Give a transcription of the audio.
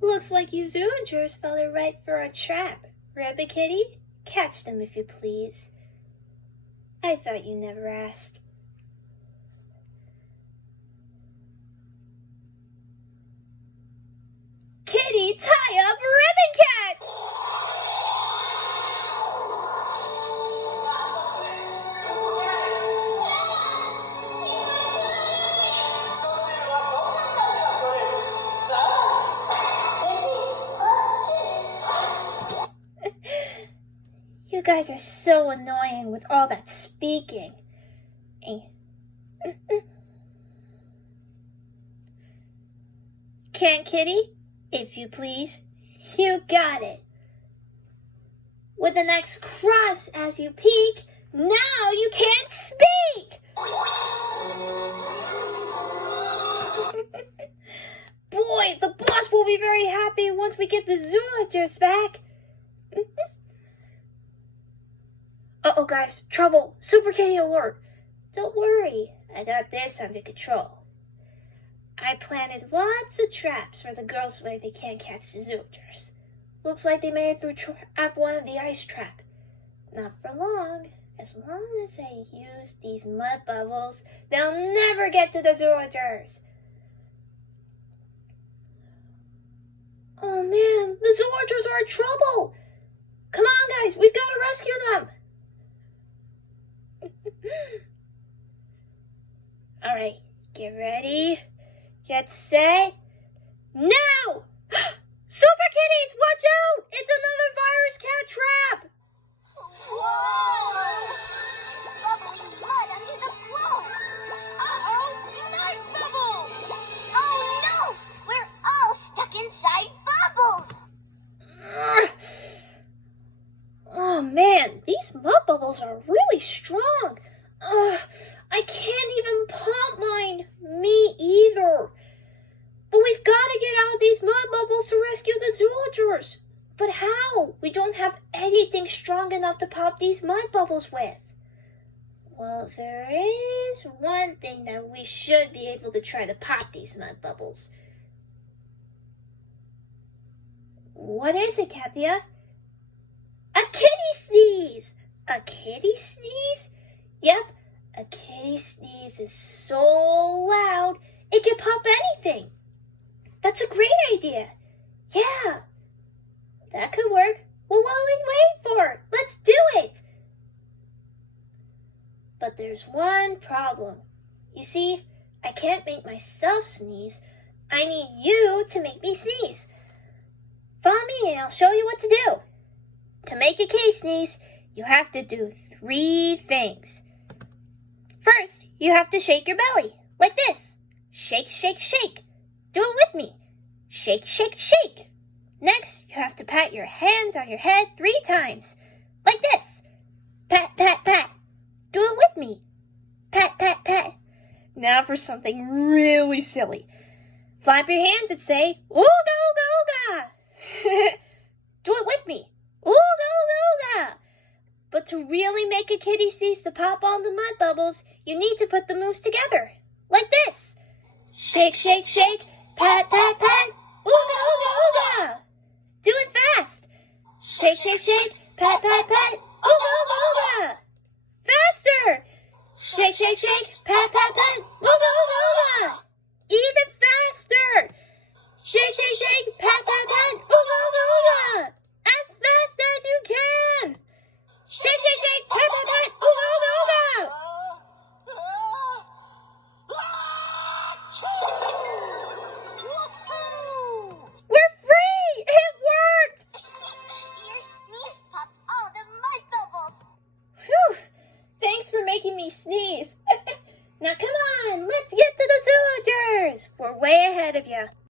Looks like you zoogers fell right for a trap. Rabbit kitty, catch them if you please. I thought you never asked. Kitty, tie up Ribbon Cat! You guys are so annoying with all that speaking. Can Kitty? If you please. You got it. With the next cross as you peek, now you can't speak! Boy, the boss will be very happy once we get the zoologist back. Uh-oh, guys, trouble. Super kitty alert. Don't worry, I got this under control. I planted lots of traps for the girls where they can't catch the zoogers. Looks like they made it through trap one of the ice trap. Not for long. As long as I use these mud bubbles, they'll never get to the zoogers. Oh man, the zoogers are in trouble. Come on, guys, we've got to rescue them. All right, get ready, get set, now! Super kitties, watch out! It's another virus cat trap! Whoa! Bubbly mud under the floor! Uh-oh, mud bubbles! Oh no! We're all stuck inside bubbles! Oh man, these mud bubbles are really strong. I can't even pop mine. Me either. But we've got to get out of these mud bubbles to rescue the zoologers. But how? We don't have anything strong enough to pop these mud bubbles with. Well, there is one thing that we should be able to try to pop these mud bubbles. What is it, Kathia? A kitty sneeze! A kitty sneeze? Yep, a kitty sneeze is so loud, it can pop anything. That's a great idea. Yeah, that could work. Well, what are we waiting for? Let's do it. But there's one problem. You see, I can't make myself sneeze. I need you to make me sneeze. Follow me and I'll show you what to do. To make a kitty sneeze, you have to do 3 things. First, you have to shake your belly, like this. Shake, shake, shake. Do it with me. Shake, shake, shake. Next, you have to pat your hands on your head 3 times, like this. Pat, pat, pat. Do it with me. Pat, pat, pat. Now for something really silly. Flap your hands and say, ooga, ooga, ooga. Do it with me. Ooga, ooga, ooga. But to really make a kitty sneeze to pop on the mud bubbles, you need to put the moves together, like this. Shake, shake, shake, pat, pat, pat, ooga, ooga, ooga. Do it fast. Shake, shake, shake, pat, pat, pat, ooga, ooga, ooga. Faster. Shake, shake, shake, pat, pat, pat, ooga, ooga, ooga. Even faster. Shake, shake, shake, pat, pat, pat, ooga, ooga, ooga. As fast as you can. Shake, shake, shake, pat, pat, pat, ooga, ooga, ooga. We're free! It worked! Your sneeze popped all the mud bubbles. Whew! Thanks for making me sneeze. Now come on, let's get to the zoologers. We're way ahead of you.